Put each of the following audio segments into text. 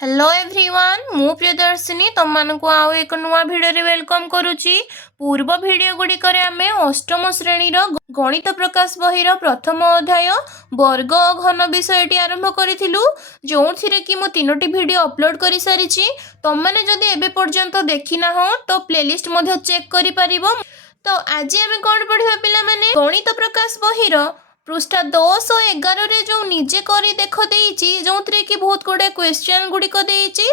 Hello everyone मु प्रियदर्शिनी तुम मानक आउ एक नुआ भिडियो वेलकम करुच्ची। पूर्व भिडियो गुड़िक आमे अष्टम श्रेणी गणित प्रकाश बहिर प्रथम अध्याय वर्ग घन विषयटी आरंभ करूँ जो कि मु 3टी भिडियो अपलोड कर सारी। तुम मैंने जदि एबे पर्यंत देखी ना हो तो प्लेलिस्ट चेक करि परिबो। तो आज आम कौन पढ़ा पिला माने गणित प्रकाश बहिर पृष्ठा 10 और 11 रे जो निजे करी देख देइची जो कि बहुत गुड़े क्वेश्चन गुड़िक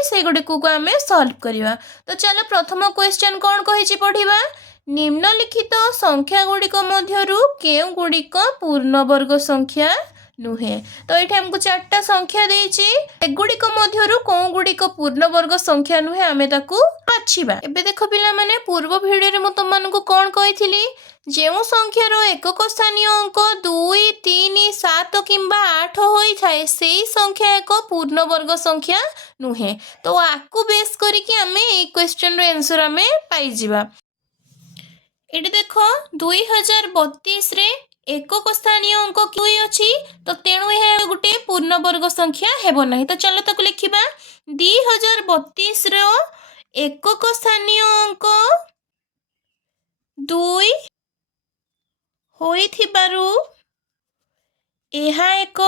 से गुड़िक आम सॉल्व करवा। तो चलो प्रथम क्वेश्चन कौन कही पढ़ा। निम्नलिखित संख्या गुड़िक मध्यरु केउ गुड़िक पूर्ण वर्ग संख्या नुहे। तो ये आमको 4टा संख्या देइची एगुड़िक मध्यरु कौ गुड़िक पूर्ण वर्ग संख्या नुहे आमे ताकू बाछिबा। एबे देखो पिला माने पूर्व भिडियो रे मु तुमମାନଙ୍କୁ कोन कहिथिली जेउ संख्यार एकक स्थानीय अंक 2, 3, 7 किंबा 8 होई थाए सेई संख्या एक पूर्ण वर्ग संख्या नुहे। तो आकु बेस करिकि आमे ए क्वेश्चन रो आंसर आमे पाई जिबा। एटी देखो 2032 रे एकक स्थानीय अंक कि अछि तो तेणु यह गोटे पूर्ण वर्ग संख्या हेबो नहीं। तो चलो ताको लिखिबा 2032 रो एकक स्थानीय अंक 2 होइथिबारु एहा एक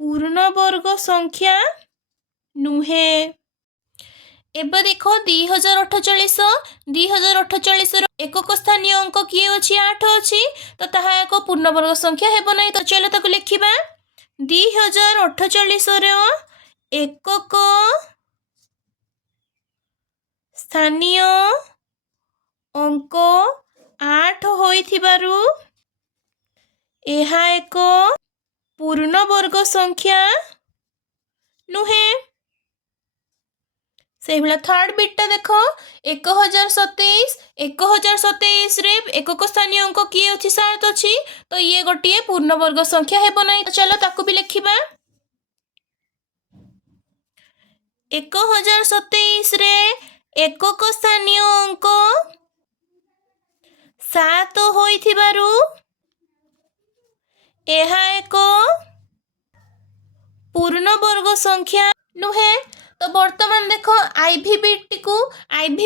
पूर्ण वर्ग संख्या नुहे। एबे देखो 2048 रो एकक स्थानीय अंक किए अछि 8 अछि तो ताहा एक पूर्ण वर्ग संख्या हेबो नहीं। तो चलो ताको लिखिबा 2048 रो एकक स्थानीय अंक 8 होइथिबारु एहा एक पूर्ण वर्ग संख्या नुहे। से भला थर्ड बिटटा देखो 1027 रे एकक स्थानीय अंक किए अछि 7 अछि तो ये गोटे पूर्ण वर्ग संख्या हेबो नहीं। तो चलो ताकू भी लिखिबा 1027 रे एकक स्थानीय अंक 7 होइथिबारु एहा एक पूर्ण वर्ग संख्या नुहे। तो वर्तमान देखो आईवी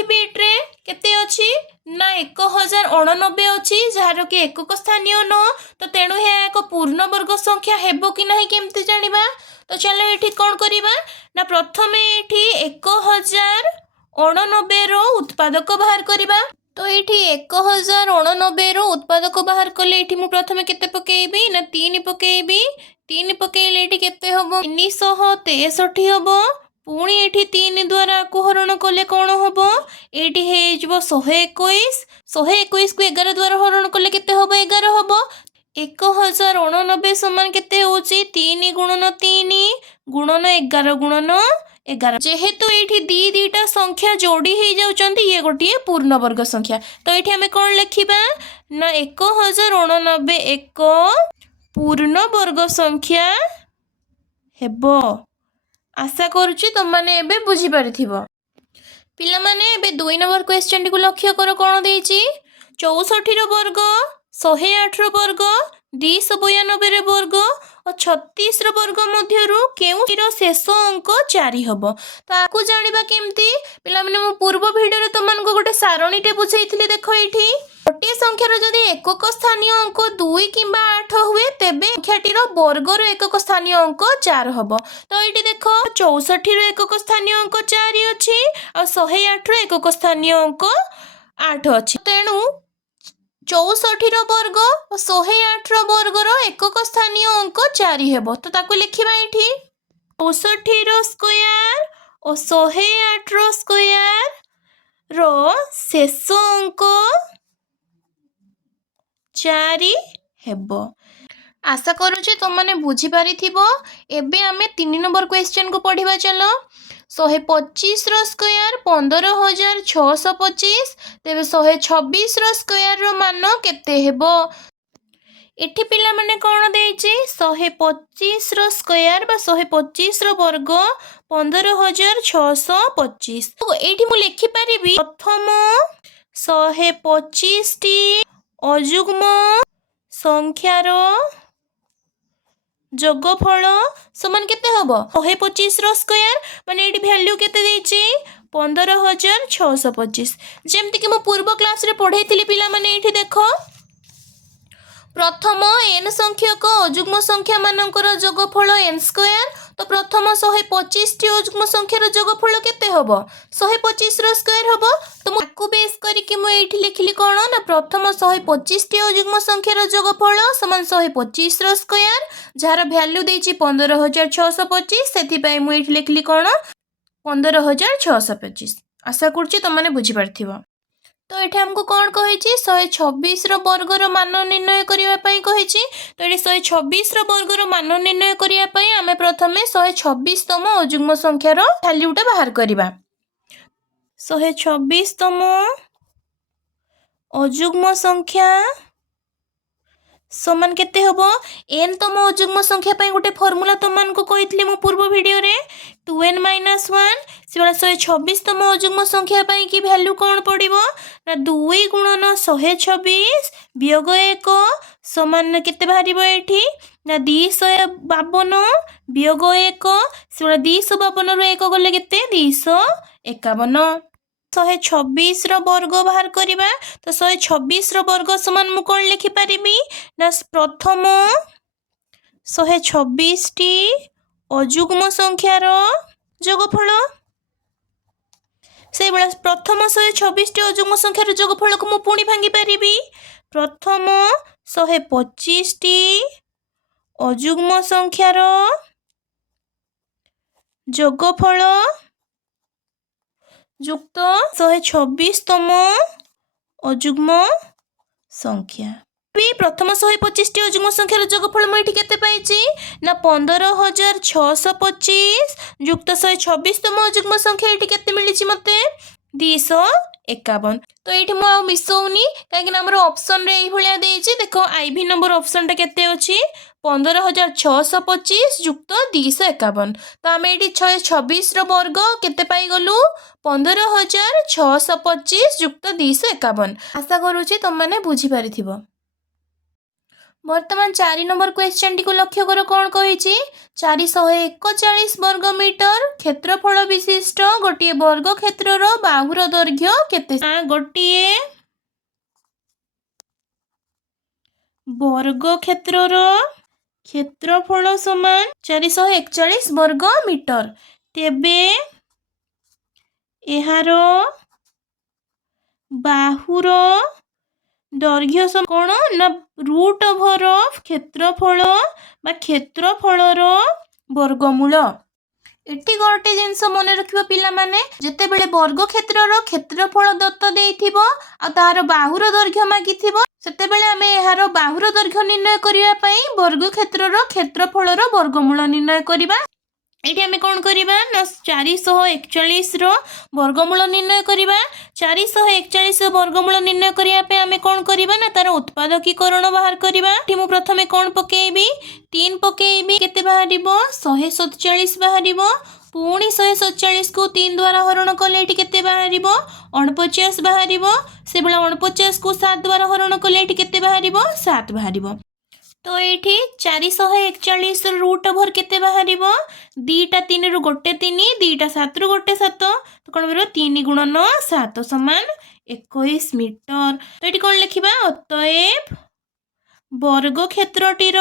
बीट रे केते अछि ना 1089 अछि जार के एकक स्थानीय न। तो तेणु हे एक पूर्ण वर्ग संख्या हेबो कि नहीं केमती जानिबा। तो चलो एठी कोन करिबा ना प्रथमे एठी 1089 रो उत्पादक बाहर करिबा। तो एठी 1089 रो उत्पादक बाहर कले एठी मु प्रथमे केते पकेइबी ना 3 पकेइबी। 3 पकेइले एठी केते होबो 363 होबो। पुणी एठी 3 द्वारा को हरण कले कौन होबो एठी हे जबो 121 121 को 11 द्वारा हरण कले केते होबो 11 होबो। 1089 समान केते होची 3 गुणन 3 गुणन 11 गुणन 11। जेहेतु एठी दीटा संख्या जोड़ी हे जाउचंती ये गोटे पूर्ण वर्ग संख्या। तो एठी हमें कौन लिखिबा ना 1089 एक पूर्ण वर्ग संख्या हेबो। आशा करुच्ची तुम मैंने एबे बुझी पारिथिबो। पिला माने एबे 2 नंबर क्वेश्चन टी को लक्ष्य करो कौन देइची 64 रो वर्ग 108 रो वर्ग 292 रो वर्ग और 36 रो वर्ग मध्यरु केउटिरो शेष अंक 4 हबो। तो आकु जानिबा केमती पिला माने मु पूर्व भिडियो रे तुमन को गोटे सारणी टे बुझाइथिली। देखो एठी गोटे संख्यार जदि एकक स्थानीय अंक 2 किंबा 8 हुए तेबे संख्याटीर वर्ग रो एकक स्थानीय अंक 4 हबो। तो एठी देखो 64 रो एकक स्थानीय अंक 4 अछि और 108 रो एकक स्थानीय अंक 8 अछि। तेणु 64 रो वर्ग और 108 रो वर्ग रो एकक स्थानीय अंक 4 हेबो। तो ताकू लिखिबा एठी 64 रो स्क्वायर और 108 रो स्क्वायर रो शेष अंक 4 हेबो। आशा करूचे तुम मैंने बुझी पारिथिबो। एबे आमे 3 नंबर क्वेश्चन को पढ़िबा। चलो 125 रो स्क्वायर 15625 तेबे 126 रो स्क्वायर रो मान केते हेबो। एठी पिला माने कोन देइची 125 रो स्क्वायर बा 125 रो वर्ग 15625। तो एठी मु लिखि परिबी प्रथम 125 टी अयुग्म संख्यार যোগফল সমান কেতে হব 125 ର স্কয়ার মানে এটি ভ্যালু কেতে দেইছি 15,625 যেমতি কি মো পূর্ব ক্লাস রে পঢ়াইଥିଲି পিলা মানে এটি দেখো प्रथम n संख्यक अजुग्म संख्या मानकर जोगफल n स्क्वायर तो प्रथम 125 टी अजुग्म संख्यार जोगफल केते हबो 125 रो स्क्वायर हबो तो मु बेस करके मु एठी लिखली कोन ना प्रथम 125 टी अजुग्म संख्यार जोगफल समान 125 रो स्क्वायर जार वैल्यू देछि 15,625 सेथि पई मु एठी लिखली कोन 15,625 आशा करछि तुम माने बुझी पारथिबो। तो ये आमको कौन कही 126 वर्गर मान निर्णय करने कही तो ये 126 वर्गर मान निर्णय करने आम प्रथम 126तम अजुग्म संख्यार भैल्यूटा बाहर करवा 126तम अजुग्म संख्या समान केते हबो n तम अजुग्म संख्या पई गोटे फार्मूला तुम मानको कहितली मु पूर्व वीडियो रे 2n - 1 सेबला 126 तम अजुग्म संख्या पई की वैल्यू कोन पड़िबो ना 2 गुणन 126 वियोग 1 समान केते बाहरिबो एठी ना 252 वियोग 1 सेबला 252 रो 1 गले केते 251 126 वर्ग बाहर करवा तो 126 वर्ग समान मु कौन लिखिपारि ना प्रथम 126 टी अजुग्म संख्यार जोगफल से बेला प्रथम 126 टी अजुग्म संख्यार जोगफल को मु पुणी भांगी पारि प्रथम 125 टी अजुग्म संख्यार जोगफल युक्त 126तम अजुग्म संख्या प्रथम 125 टी अजुग्म संख्यार जोगफल मुझे केते पाइछि ना 15,625 युक्त 126तम अजुग्म संख्या ये केते मिलिछि मते 251 तो ये मु आ मिसौनी कहीं आम ऑप्शन रे भलिया देछि देखो आईवी नंबर ऑप्शन टा केते अछि 15,625 युक्त 251 तो आम ये 126 वर्ग केते पाई गलु 15,625 युक्त 251 आशा करूची तुम मैंने बुझी पारिथिबो। वर्तमान 4 नंबर क्वेश्चन टी को लक्ष्य कर कौन कही 441 वर्ग मीटर क्षेत्रफल विशिष्ट गोटे वर्ग क्षेत्रर बाहुर दैर्घ्य केते गोटे वर्ग क्षेत्रर क्षेत्रफल समान 441 वर्ग मीटर तेबे एहार बाहुर दैर्घ्य कौन ना रूट ओवर क्षेत्रफल बा क्षेत्रफलर वर्गमूल एटी गोटे जिनस मन रखिबो पिला माने जेते बेले वर्ग क्षेत्रर क्षेत्रफल दत्त देइथिबो आ तार बाहुर दैर्घ्य मागिथिबो सेते बेले आमे एहार बाहुर दैर्घ्य निर्णय करिया पई वर्ग क्षेत्रर क्षेत्रफलर वर्गमूल निर्णय करिबा एठी आमे कोन करिबा ना 441 रो वर्गमूल निर्णय करिबा 441 वर्गमूल निर्णय करिया पे आमे कोन करिबा ना तार उत्पादकीकरण बाहर करिबा एठी मु प्रथमे कोन पकेइबी 3 पकेइबी केते बाहरिबो 147 बाहरिबो पुणी 147 को 3 द्वारा हरण कले एठी केते बाहरिबो 49 बाहरिबो से बेला 49 को 7 द्वारा हरण कले एठी केते बाहरिबो 7 बाहरिबो तो ये 441 रूट ओवर केते बाहरिबो 2टा 3 रु गोटे 3 2टा 7 रु गोटे 7 तो कौन बाहर 3 गुणन 7 समान 21 मीटर तो ये कौन लिखिबा अतएव वर्ग क्षेत्रटीर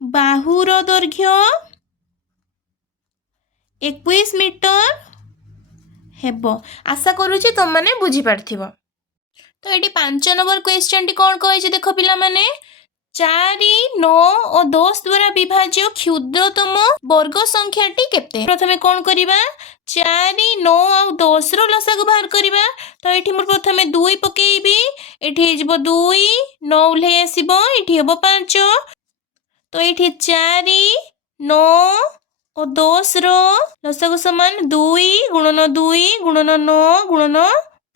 बाहुर दैर्घ्य 21 मीटर हेबो आशा करूची तुम माने बुझी पारथिबो। तो ये 5 नंबर क्वेश्चन टी कौन कही देख पिला माने 4, 9 और 10 द्वारा विभाज्य क्षुद्रतम वर्ग संख्या टी केते प्रथमे कौन करिबा 4, 9 और 10 रो लसागु बाहर करिबा तो एठी मोर प्रथमे 2 पकेइबी एठी हिजबो 2 9 उले आसीबो एठी हेबो 5 तो एठी 4, 9 और 10 रो लसागु समान 2 गुणन 9 गुणन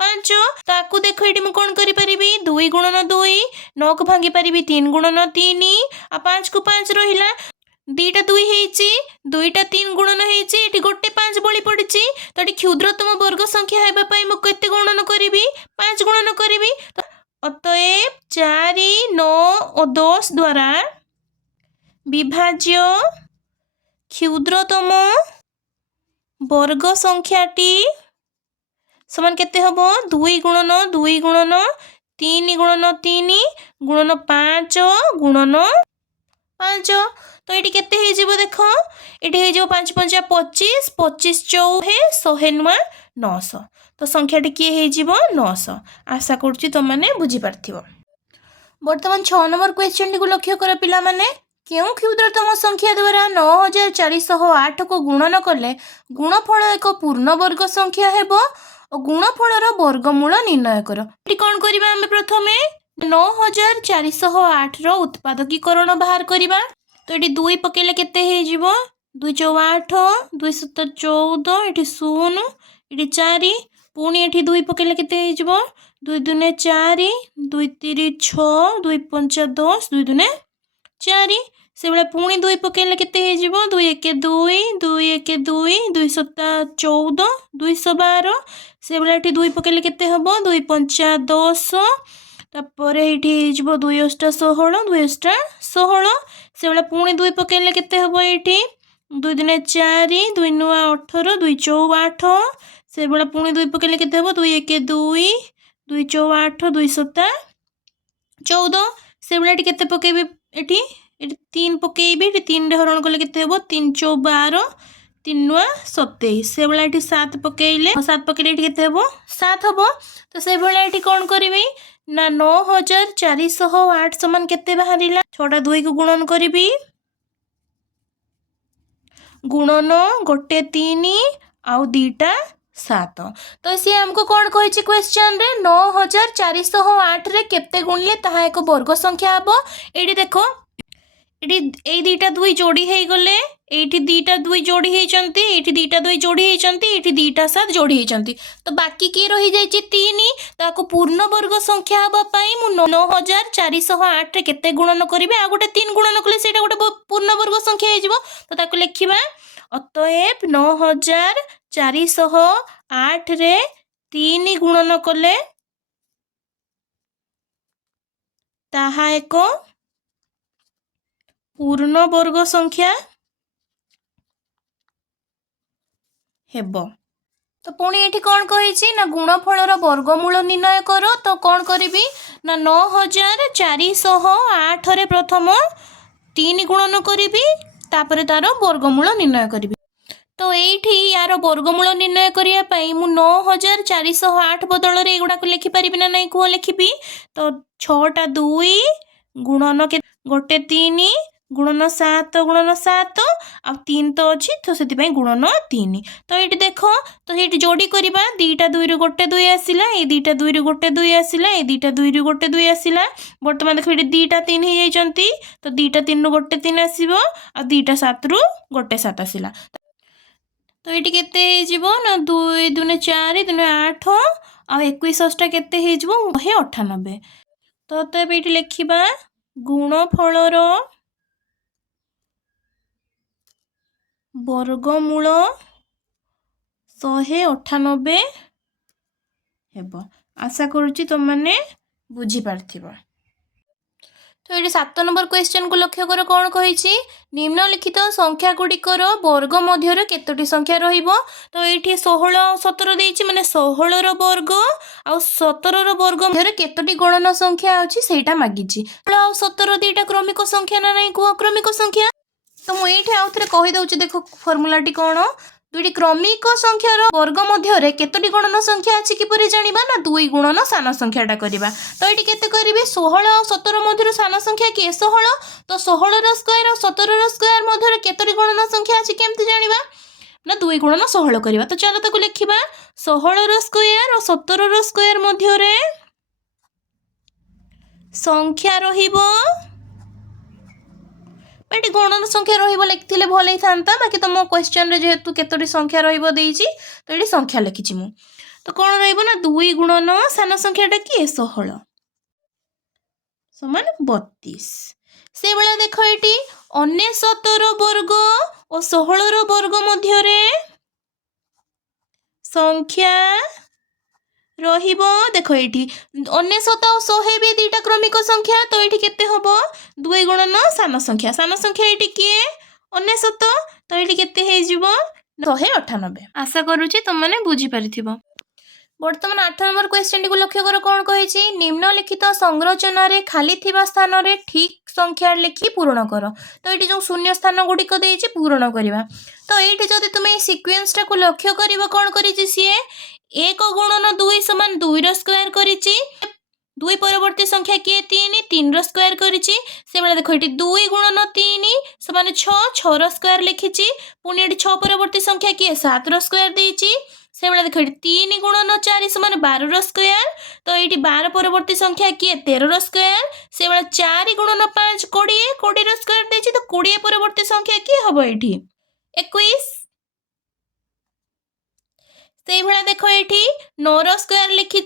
5 ताकू देखो ये मुझे कौन करी 2 गुणन 2 9 को भांगी पारि 3 गुणन 3 आ 5 को 5 रहा 2टा 2 होइछि 2टा 3 गुणन होइछि एठी गोटे 5 बळी पड़िछि तो एठी क्षुद्रतम वर्ग संख्या हेबा पई मु केते गुणन करिवि 5 गुणन करिवि अतएव 4, 9 और 10 द्वारा विभाज्य क्षुद्रतम वर्ग संख्याटी समान केते हबो 2 गुणन 2 गुणन 3 गुणन 3 गुणन 5 गुणन 5। तो ये केते हे जीवो देखो ये हे जीवो 5 5 25 25 चौहे 100 नुआ 900। तो संख्याटी किए हे जीवो 900। आशा करछि तुम माने बुझी पारथिबो। वर्तमान 6 नंबर क्वेश्चन को लक्ष्य कर पिला माने क्यों क्षुद्रतम संख्या द्वारा 9408 को गुणन कले गुणफल एक पूर्ण वर्ग संख्या हेबो और गुणफलर वर्गमूल निर्णय कर। कौन करबा हम प्रथमे 9408 रो उत्पादकीकरण बाहर करबा। तो ये 2 पकेले केते हे जीवो 2 चौ 8 2 7 14 ये 0 ये 4 पुणी ये 2 पकेले केते हे जीवो 2 दूने 4 2 3 6 2 5 10 2 दूने 4 से बेला पुणी 2 पकेले केते हे जीवो 2 1 2 2 1 2 2 7 14 212 से बेला ये 2 पकेले केते हबो 2 5 10 तापर ये 2 8 16 2 8 16 से बेला पुणी 2 पकेले केते हबो ये 2 दिने 4 2 9 18 2 चौ 8 से बेला पुणी 2 पकेले केते हबो 2 1 2 2 चौ 8 2 7 14 से बेला केते पकेबे एठी 3 पकेबे 3 हरण कले केते हबो 3 चौ 12 3 9 27 से बेला एठी 7 पकेइले 7 पकेले एठी केते हबो 7 हबो। तो से बेला एठी कोन करबी ना 9408 समान केते बाहरिला 6टा 2 को गुणन करबी गुणन गोटे 3 आउ 2टा 7। तो सी हमको कौन कही क्वेश्चन रे 9408 रे केते गुणले ताहा एक वर्ग संख्या हबो। एडी देखो एडी 2टा 2 जोड़ी हे गले एठी 2टा 2 जोड़ी हे चंती एठी 2टा 2 जोड़ी हे चंती एठी 2टा 7 जोड़ी हे चंती। तो बाकी की रही जाई 3 ताको पूर्ण वर्ग संख्या हबा पई मु 9408 रे केते गुणन करिवे आ गोटे 3 गुणन कले सेटा गोटे पूर्ण वर्ग संख्या हे जिवो। तो ताको लिखिबा अतएव 9408 रे 3 गुणन कले ताहा एक पूर्ण वर्ग संख्या हेबो। तो पुणी एठी कौन कही ना गुणफलर वर्गमूल निर्णय कर। तो कौन करी ना 9408 रे प्रथम 3 गुणन करी तापर तार वर्गमूल निर्णय करी। तो ये यार वर्गमूल निर्णय करने मु 9408 बदल रे एगुड़ाक लिखिपारि ना नहीं कह लिखी। तो 6टा 2 गुणन के गोटे 3 गुणन 7 गुणन 7 आ 3 तो अच्छी तो से गुणन 3। तो ये देख तो ये जोड़ी करवा 2टा 2 रु गोटे 2 आसला ये 2टा 2 रु गोटे 2 आसला ये 2टा 2 रु गोटे 2 आसला बर्तमान देख ये 2टा 3 हो जाती। तो 2टा 3 रु गोटे 3 आसो आ 2टा 7 रु गोटे 7 आसला। तो ये केते ना 2 दूने 4 दूने 8 आ 21 8 केते 198। तो तब ये लिखा गुणफलर वर्गमूल 198 हेबो। आशा करुच्ची तुम मैंने बुझी पार्थिबो। तो ये 7 नंबर क्वेश्चन को लक्ष्य कर कौन कही निम्नलिखित संख्या गुड़िकर वर्ग मध्य केतोटी संख्या रहिबो। तो ये 16 17 देछि माने 16 रो वर्ग आ 17 रो वर्ग मध्य केतोटी गणन संख्या अछि सेटा मागिछि। 16 आ 17 दुईटा क्रमिक संख्या ना नहीं कुह क्रमिक संख्या। तो मु एठी आउ थरे कहि दउछि देखो फॉर्मूलाटी कोन दुईटी क्रमिक संख्यार वर्ग मध्य केतोटी गणन संख्या अछि किपरि जानिबा ना 2 गुणन सान संख्याटा करिबा। तो ये केते करिवे 16 और 17 मध्य सान संख्या के 16। तो 16 रो स्क्वायर और 17 रो स्क्वायर मध्य केतोटी गणन संख्या अछि केमति जानिबा ना 2 गुणन 16 करिबा। तो चलो ताको लिखिबा 16 रो स्क्वायर और 17 रो स्क्वायर मध्य रे संख्या रहिबो ये गणन संख्या रहिबो लिखथिले भल ही थांता। बाकी तुम क्वेश्चन रे जेहेतु केतोटी संख्या रहिबो देइछि तो ये संख्या लिखिछि मु। तो कोन रहिबो ना 2 गुणन सान संख्याटा कि 16 समान 32। से बेला देखो एटी 69 रो वर्ग और 16 रो वर्ग मध्य रे संख्या रहिबो देखो एठी 99 और 100 भी दुईटा क्रमिक संख्या तो एठी केते हबो 2 गुणन सान संख्या एठी किए 99 तो एठी केते हे जिवो 198 आशा करूची तुम माने बुझी परिथिबो। बर्तमान 8 नंबर क्वेश्चन को लक्ष्य कर कौन कही निम्नलिखित संरचन खाली थिबा स्थान रे ठीक संख्या लिखि पूरण कर तो ये जो शून्य स्थान गुड़िक देती पूरण करवा तो ये जब तुम सिक्वेन्स टाक लक्ष्य कर कौन कर सी 1 गुणन 2 समान 2 स्क्वायर कर 2 परवर्ती संख्या किए 3 रो स्क्वायर करिछि से बेला देखो ये 2 गुणन 3 समान 6 स्क्वायर लिखी पुणी ये 6 परवर्ती संख्या किए 7 रो स्क्वायर देछि से बेला देखो 3 गुणन 4 समान 12 रो स्क्वायर तो ये 12 परवर्ती संख्या किए 13 रो स्क्वायर से बेला 4 गुणन 5 20 रो स्क्वायर देछि तो 20 परवर्ती संख्या किए हबो एठी 21 से भाया देख ये 9 रो स्क्वायर लिखी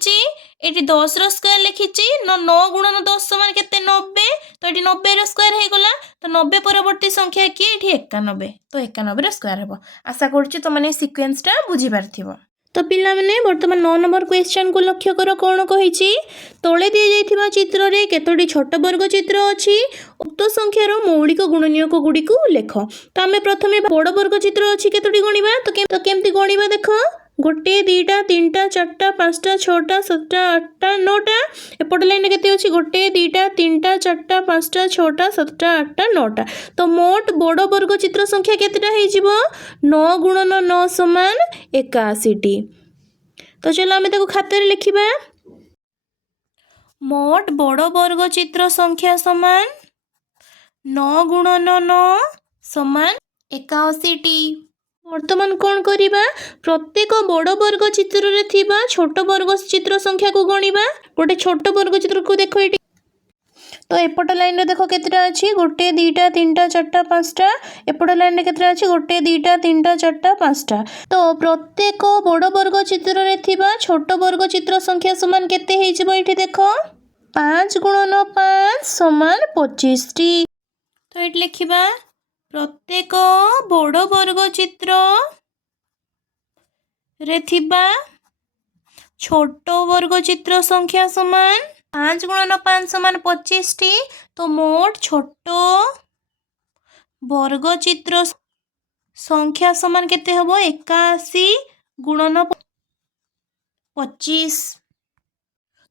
ये 10 रो स्क्वायर लिखी 9 गुणन 10 समान केते 90 तो ये 90 रो स्क्वायर हो गला तो 90 परवर्ती संख्या किए ये 91 तो 91 रो स्क्वायर हम आशा करुच्ची तुमने सिक्वेन्सटा बुझी पार्थिबो। तो पिला माने वर्तमान 9 नंबर क्वेश्चन को लक्ष्य कर कौन कही तले दी जाइथिबा चित्र रे केतोटी छोट वर्ग चित्र अछि उक्त संख्यार मौलिक गुणनीयक गुडी को लेख तो आमे प्रथमे बड़ वर्ग चित्र अछि केतोटी गणिबा तो केमती गणिबा देखो 1 2 3 4 5 6 7 8 9 एपट लाइन केते अछि 1 2 3 4 5 6 7 8 9 तो मोट बड़ वर्ग चित्र संख्या केतेटा हे जिवो 9 गुणन 9 समान 81 तो चलो आमे ताको खाते रे लिखिबा मोट बड़ वर्ग चित्र संख्या समान 9 गुणन 9 समान 81 वर्तमान कौन करिबा प्रत्येक बड़ वर्ग चित्र रे थिबा छोट वर्ग चित्र संख्या को गणिबा गोटे छोट वर्ग चित्र को देखो ये तो एपट लाइन रे देखो केतेटा अछि 1 2 3 4 5 एपट लाइन रे केतेटा अछि 1 2 3 4 5 तो प्रत्येक बड़ वर्ग चित्र रे थिबा छोट वर्ग चित्र संख्या समान केते हे जिवो एठी देखो 5 गुणन 5 समान 25 टी तो एठी लिखिबा प्रत्येक बड़ वर्ग चित्र रे थिबा छोट वर्ग चित्र संख्या समान 5 गुणन 5 समान 25 टी तो मोट छोट वर्ग चित्र संख्या समान केते हबो 81 गुणन 25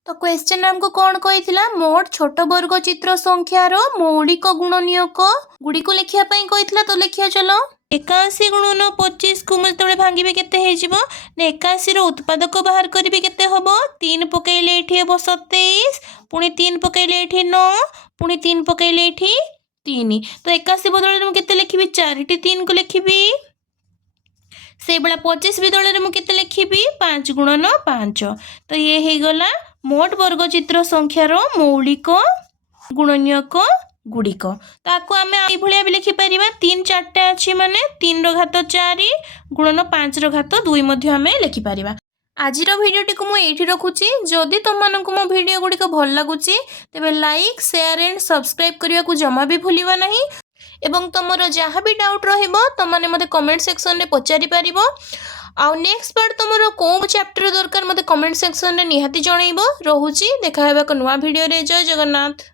तो क्वेश्चन हमको कौन कही मोट छोट वर्ग चित्र संख्यार मौलिक गुणनीयक गुड़ी को लिखिया पई कही तो लिखिया चलो 81 गुणन 25 को मुझे भांगे केते हे जिवो ने 81 रो उत्पादक बाहर करी केते हबो 3 पकईले एठी हबो 27 पुणी 3 पकईले एठी 9 पुणी 3 पकईले एठी 3 तो 81 बदल में केते लिखिबी 4 टी 3 को लिखिबी से बेला 25 बदल में केते लिखिबी 5 गुणन 5 तो ये हे गला मोट वर्ग चित्र संख्यार मौलिक गुणनीयक गुड़िक तो आपको आम ये भी लिखिपर 3 4 अच्छी माने 3 रो घात 4 गुणन 5 रो घात 2 आम लिखिपर। आज भिडियोटी को मुझे रखुची जदि तुमको मो भिडियो गुड़िक भल लगुच तेरे लाइक शेयर एंड सब्सक्राइब करने को जमा भी भूलवा नहीं एवं तुमर जहाँ भी डाउट रही मते कमेंट सेक्शन में पचारि पारिबो आउ नेक्स्ट पार्ट तुमर कौन चैप्टर दरकार मते कमेंट सेक्शन में निहाती जनइबो। रहुची देखा हेबा को नुआ भिडियो रे। जय जगन्नाथ।